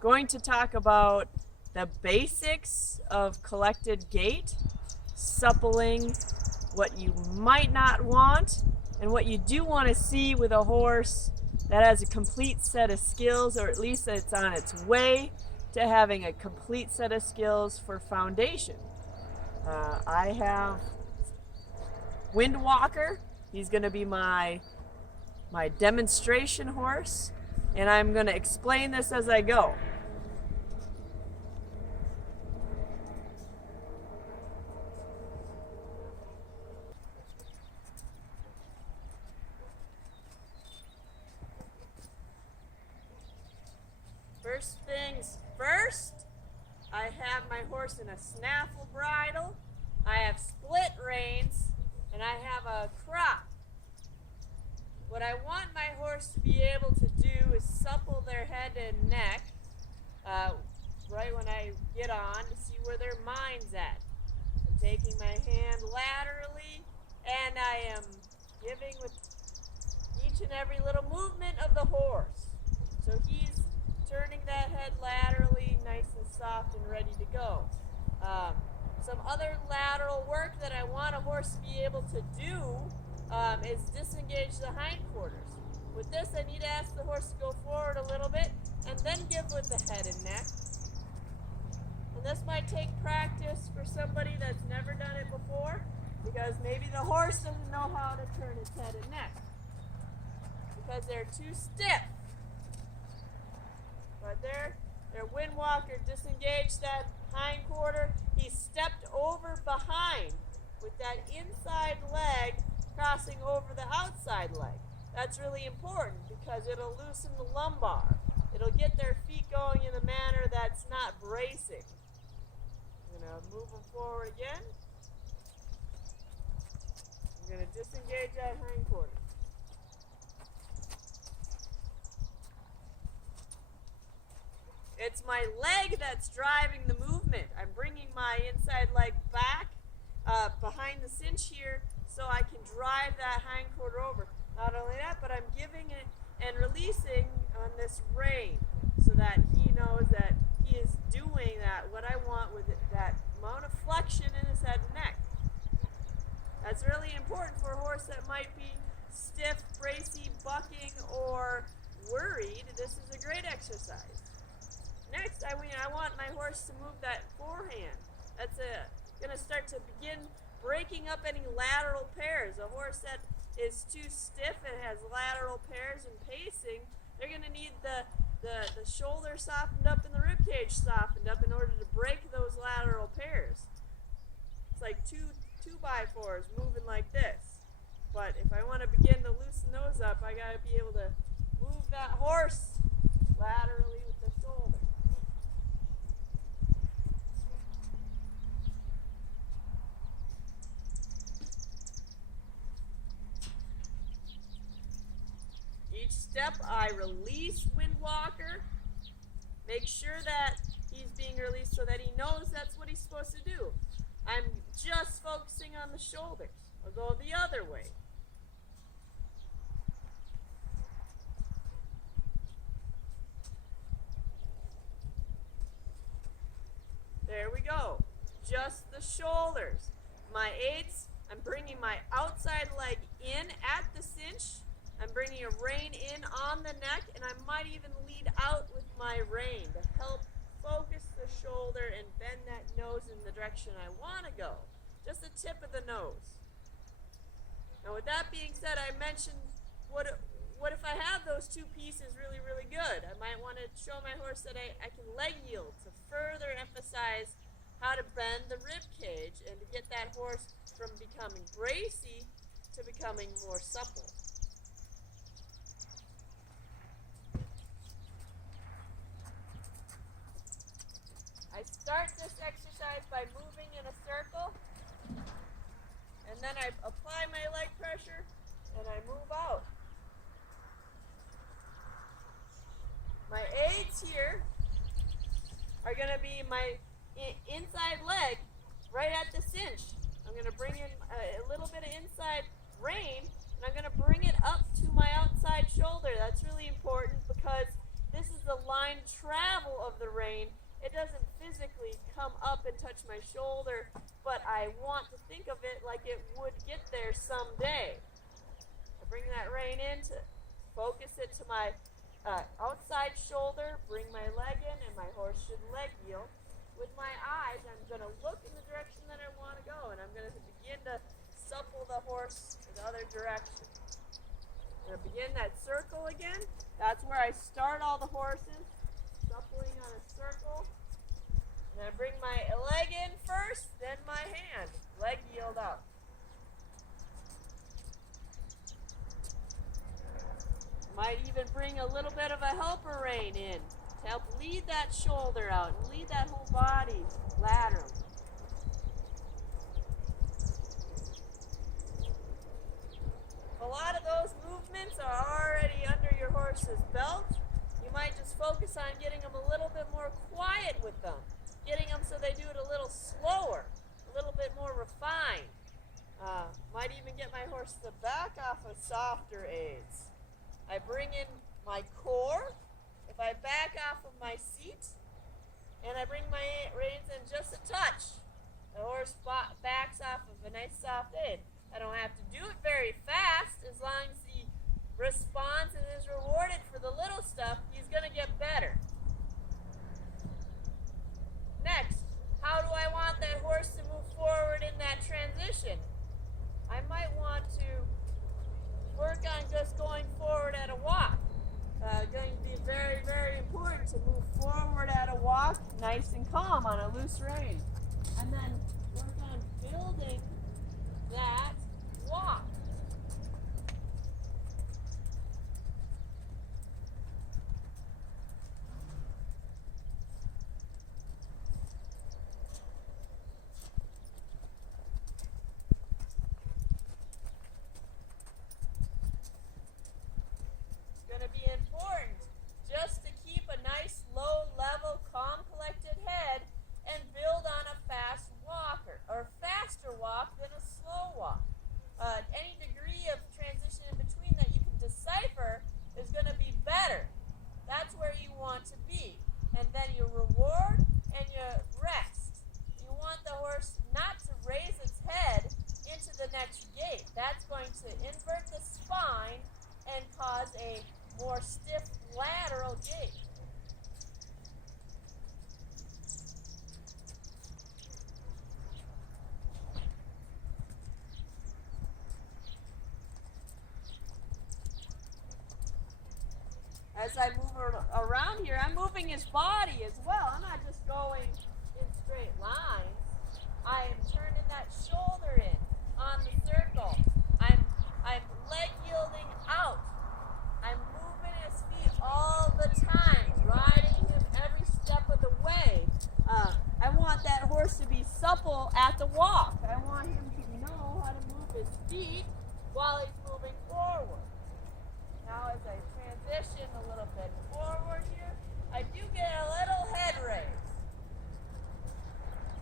Going to talk about the basics of collected gait, suppling, what you might not want, and what you do want to see with a horse that has a complete set of skills, or at least that it's on its way to having a complete set of skills for foundation. I have Windwalker. He's going to be my demonstration horse, and I'm going to explain this as I go. First things first, I have my horse in a snaffle bridle, I have split reins, and I have a crop. What I want my horse to be able to do is supple their head and neck right when I get on to see where their mind's at. I'm taking my hand laterally, and I am giving with each and every little movement of the horse. So he's turning that head laterally, nice and soft and ready to go. Some other lateral work that I want a horse to be able to do is disengage the hindquarters. With this, I need to ask the horse to go forward a little bit and then give with the head and neck. And this might take practice for somebody that's never done it before, because maybe the horse doesn't know how to turn its head and neck because they're too stiff. But their Windwalker disengaged that hindquarter. He stepped over behind with that inside leg crossing over the outside leg. That's really important because it'll loosen the lumbar. It'll get their feet going in a manner that's not bracing. I'm going to move them forward again. I'm going to disengage that hindquarter. It's my leg that's driving the movement. I'm bringing my inside leg back behind the cinch here so I can drive that hindquarter over. Not only that, but I'm giving it and releasing on this rein so that he knows that he is doing what I want with it, that amount of flexion in his head and neck. That's really important for a horse that might be stiff, bracy, bucking, or worried. This is a great exercise. Next, I want my horse to move that forehand. That's going to start to begin breaking up any lateral pairs. A horse that is too stiff and has lateral pairs and pacing, they're going to need the shoulder softened up and the rib cage softened up in order to break those lateral pairs. It's like two 2x4s moving like this. But if I want to begin to loosen those up, I got to be able to move that horse laterally with the shoulder. Each step I release Windwalker. Make sure that he's being released so that he knows that's what he's supposed to do. I'm just focusing on the shoulders. I'll go the other way. There we go. Just the shoulders. My eights, I'm bringing my outside leg in at the cinch. I'm bringing a rein in on the neck, and I might even lead out with my rein to help focus the shoulder and bend that nose in the direction I want to go. Just the tip of the nose. Now with that being said, I mentioned what if I have those two pieces really, really good? I might want to show my horse that I can leg yield to further emphasize how to bend the rib cage and to get that horse from becoming bracy to becoming more supple. I start this exercise by moving in a circle, and then I apply my leg pressure and I move out. My aids here are going to be my inside leg right at the cinch. I'm going to bring in a little bit of inside rein, and I'm going to bring it up to my outside shoulder. That's really important because This is the line of travel of the rein. It doesn't physically come up and touch my shoulder, but I want to think of it like it would get there someday. I bring that rein in to focus it to my outside shoulder, bring my leg in, and my horse should leg yield. With my eyes, I'm going to look in the direction that I want to go, and I'm going to begin to supple the horse in the other direction. I'm going to begin that circle again. That's where I start all the horses, suppling on a circle. And I bring my leg in first, then my hand. Leg yield out. Might even bring a little bit of a helper rein in to help lead that shoulder out and lead that whole body laterally. A lot of those movements are already under your horse's belt. You might just focus on getting them a little bit more quiet with them, getting them so they do it a little slower, a little bit more refined. Might even get my horse to back off of softer aids. I bring in my core. If I back off of my seat and I bring my reins in just a touch, the horse backs off of a nice soft aid. I don't have to do it very fast. As long as he responds and is rewarded for the little stuff, he's going to get better. Next, how do I want that horse to move forward in that transition? I might want to work on just going forward at a walk. Going to be very, very important to move forward at a walk, nice and calm on a loose rein. And then work on building that walk. Going to be important just to keep a nice low level calm collected head and build on a fast walker or faster walk than a slow walk. Any degree of transition in between that you can decipher is going to be better. That's where you want to be. And then you reward and you rest. You want the horse not to raise its head into the next gait. That's going to invert the spine and cause a more stiff lateral gait. As I move around here, I'm moving his body as well. I'm not just going in straight lines. I am turning that shoulder in on the circle. I'm leg yielding out. I'm moving his feet all the time, riding him every step of the way. I want that horse to be supple at the walk. I want him to know how to move his feet while he's moving forward. Now as I transition a little bit forward here, I do get a little head raise.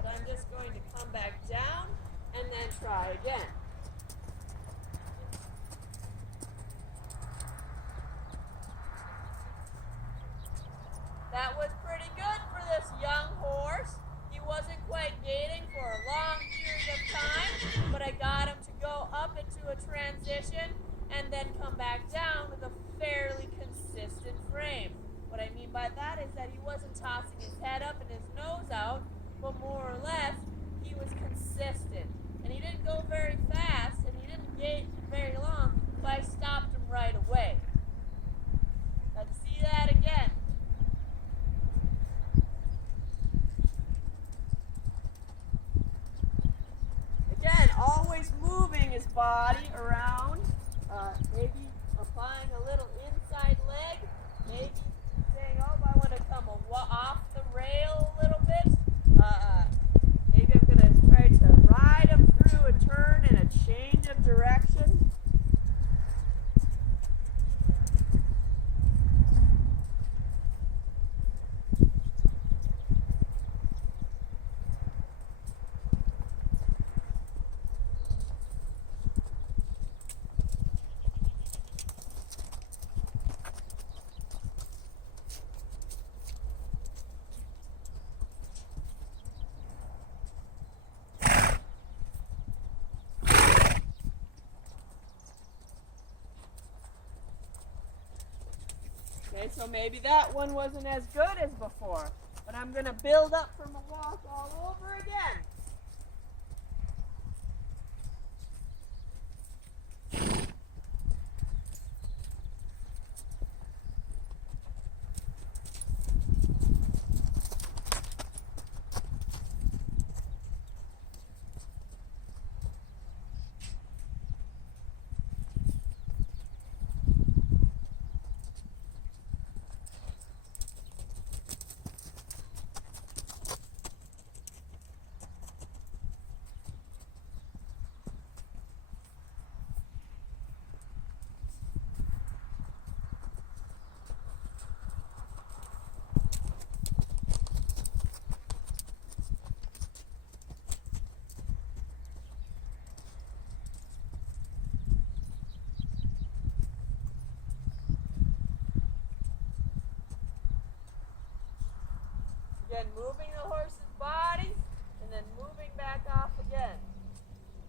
But I'm just going to come back down and then try again. That was pretty good for this young horse. He wasn't quite gaiting for a long period of time, but I got him to go up into a transition and then come back down with a fairly consistent frame. What I mean by that is that he wasn't tossing his head up and his nose out, but more or less, he was consistent. And he didn't go very fast, and he didn't gait very long, but I stopped him right away. Let's see that again. Again, always moving his body around, maybe applying a little inside leg, maybe saying, oh, I want to come off the rail a little bit. Maybe I'm going to try to ride him through a turn and a change of direction. Okay, so maybe that one wasn't as good as before, but I'm going to build up from a walk all over again. Again, moving the horse's body and then moving back off again.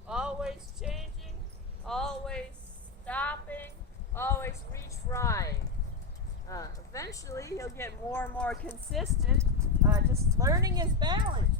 Always changing, always stopping, always retrying. Eventually, he'll get more and more consistent, just learning his balance.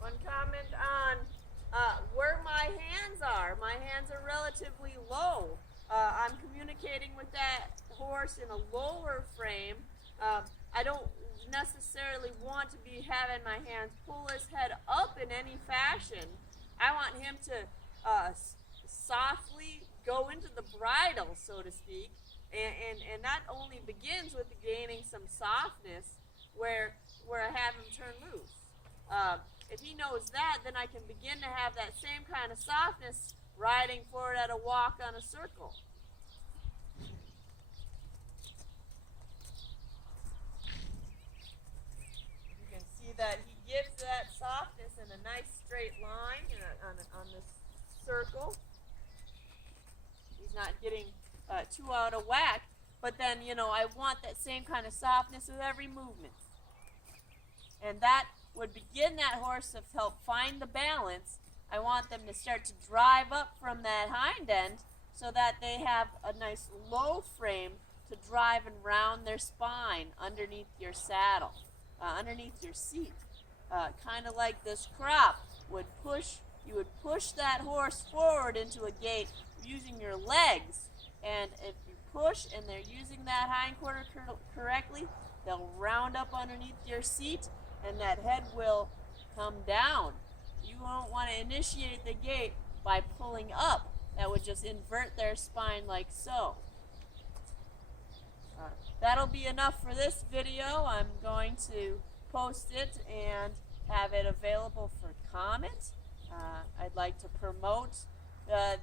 One comment on where my hands are. My hands are relatively low. I'm communicating with that horse in a lower frame. I don't necessarily want to be having my hands pull his head up in any fashion. I want him to softly go into the bridle, so to speak, and that only begins with gaining some softness where I have him turn loose. If he knows that, then I can begin to have that same kind of softness riding forward at a walk on a circle. You can see that he gives that softness in a nice straight line on this circle. He's not getting too out of whack, but then, I want that same kind of softness with every movement. And that would begin that horse to help find the balance. I want them to start to drive up from that hind end so that they have a nice low frame to drive and round their spine underneath your saddle, underneath your seat. Kind of like this crop would push, you would push that horse forward into a gait using your legs. And if you push and they're using that hindquarter correctly, they'll round up underneath your seat and that head will come down. You won't want to initiate the gait by pulling up. That would just invert their spine like so. That'll be enough for this video. I'm going to post it and have it available for comment. I'd like to promote this